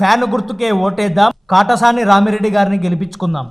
Fan గుర్తుకే ఓటేద్దాం. కాటసాని రామిరెడ్డి గారిని గెలిపించుకుందాం.